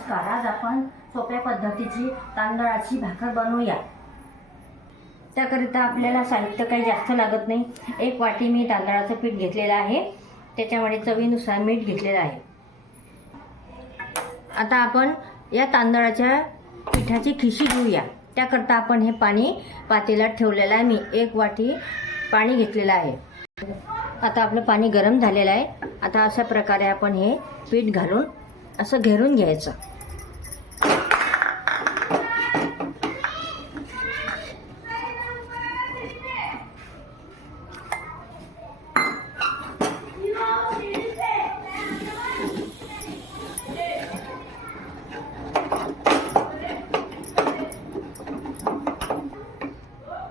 नमस्कार आज आपण सोप्या पद्धतीची तांदळाची भाकर बनवूया. त्याकरिता आपल्याला साहित्य काही जास्त लागत नाही. एक वाटी मी तांदळाचं पीठ घेतलेलं आहे. त्याच्यामध्ये चवीनुसार मीठ घेतलेलं आहे. आता आपण या तांदळाच्या पिठाची खिशी घेऊया. त्याकरता आपण हे पाणी पातेल्यात ठेवलेलं आहे. मी एक वाटी पाणी घेतलेलं आहे. आता आपलं पाणी गरम झालेलं आहे. आता अशा प्रकारे आपण हे पीठ घालून असं घेरून घ्यायचं.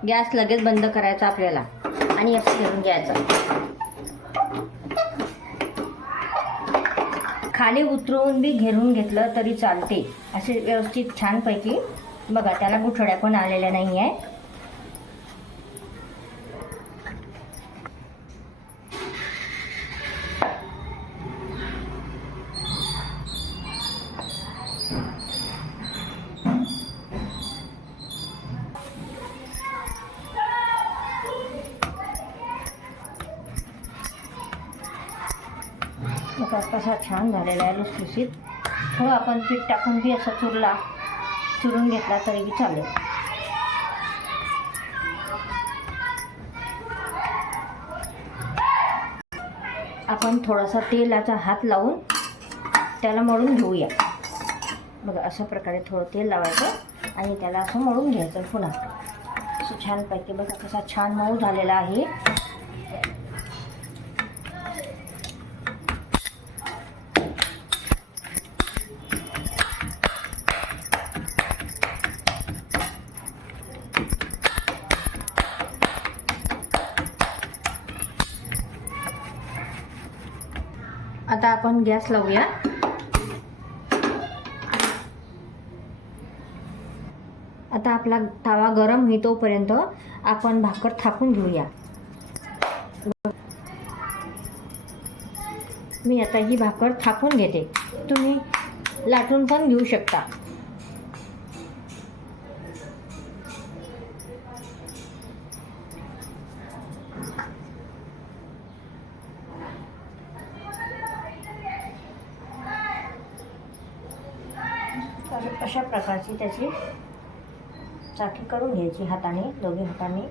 गॅस लगेच बंद करायचा आपल्याला आणि असं घेऊन घ्यायचं. खाली उतरून बी घेरून घेतलं तरी चालते. असे व्यवस्थित छानपैकी. बघा त्याला गुठळ्या पण आलेल्या नाही आहे बघा कसा छान झालेला आहे लुसलुसीत थोडं हो, आपण पीठ टाकून बी असं चुरला चुरून घेतला तरी बी चालेल. आपण थोडासा तेलाचा हात लावून त्याला मळून घेऊया. बघा अशा प्रकारे थोडं तेल लावायचं आणि त्याला असं मळून घ्यायचं पुन्हा. असं छानपैकी बघा कसा छान मऊ झालेला आहे. आता आपण गॅस लावूया. आता आपला तवा गरम होई तोपर्यंत आपण भाकर थापून घेऊया. मी आता ही भाकर थापून घेते. तुम्ही लाटून पण घेऊ शकता. अशा प्रकारची त्याची चाकी करून घ्यायची हाताने दोघी हाताने.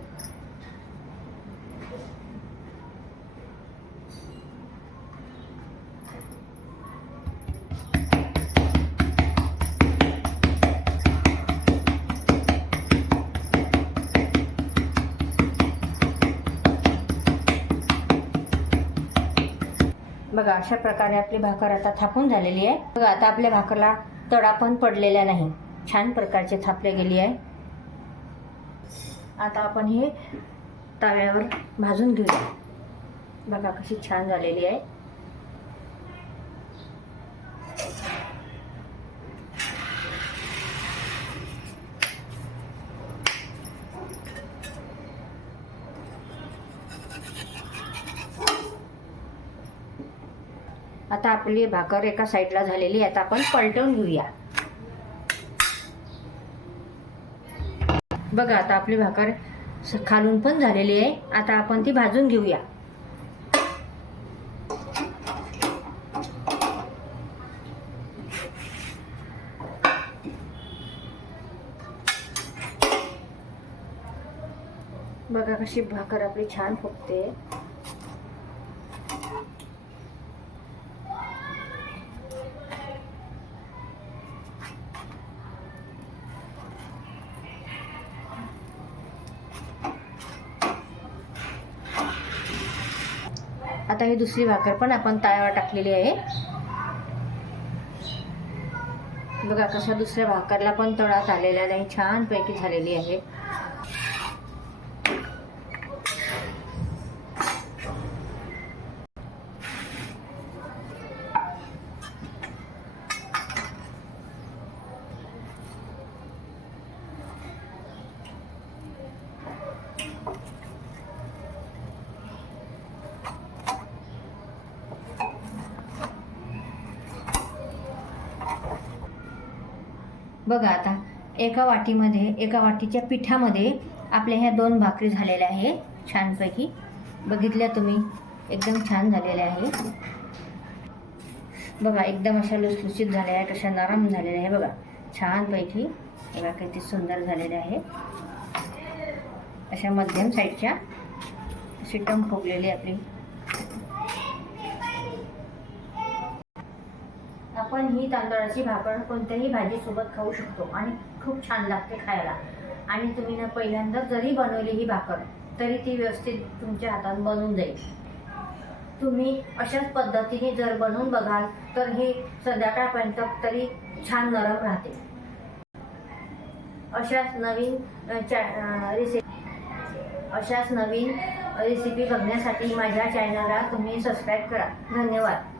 बघा अशा प्रकारे आपली भाकर आता थापून झालेली आहे. बघा आता आपल्या भाकरला तडा पण पडलेला नाही. छान प्रकारचे थापले गेली आहे. आता आपण हे तव्यावर भाजून घेऊया. बघा कशी छान झालेली आहे. आता आपली भाकर एका साईडला झालेली आहे. आता आपण पलटवून घेऊया. बघा आता आपली भाकर खालून पण झालेली आहे. आता आपण ती भाजून घेऊया. बघा कशी भाकर आपली छान फुगते. आता ही दुसरी भाकर पण आपण तव्यावर टाकलेली आहे. बघा कशा दुसऱ्या भाकरला पण तळात आलेल्या नाही छानपैकी झालेली आहे. बघा आता एका वाटीमध्ये एका वाटीच्या पिठामध्ये आपल्या ह्या दोन भाकरी झालेल्या आहे छानपैकी. बघितल्या तुम्ही? एकदम छान झालेल्या आहे. बघा एकदम अशा लुसलुसीत झाल्या आहेत अशा नरम झालेल्या आहे बघा. छानपैकी. बघा किती सुंदर झालेल्या आहे अशा मध्यम साईडच्या सिटम फुगलेली आपली आपण ही तांदळाची भाकर कोणत्याही भाजीसोबत खाऊ शकतो आणि खूप छान लागते खायला. आणि तुम्ही ना पहिल्यांदा जरी बनवली ही भाकर तरी ती व्यवस्थित तुमच्या हातात बनून जाईल. तुम्ही अशाच पद्धतीने जर बनवून बघाल तर हे संध्याकाळपर्यंत तरी छान नरम राहते. अशाच नवीन रेसिपी अशाच नवीन रेसिपी बघण्यासाठी माझ्या चॅनलला तुम्ही सबस्क्राईब करा. धन्यवाद.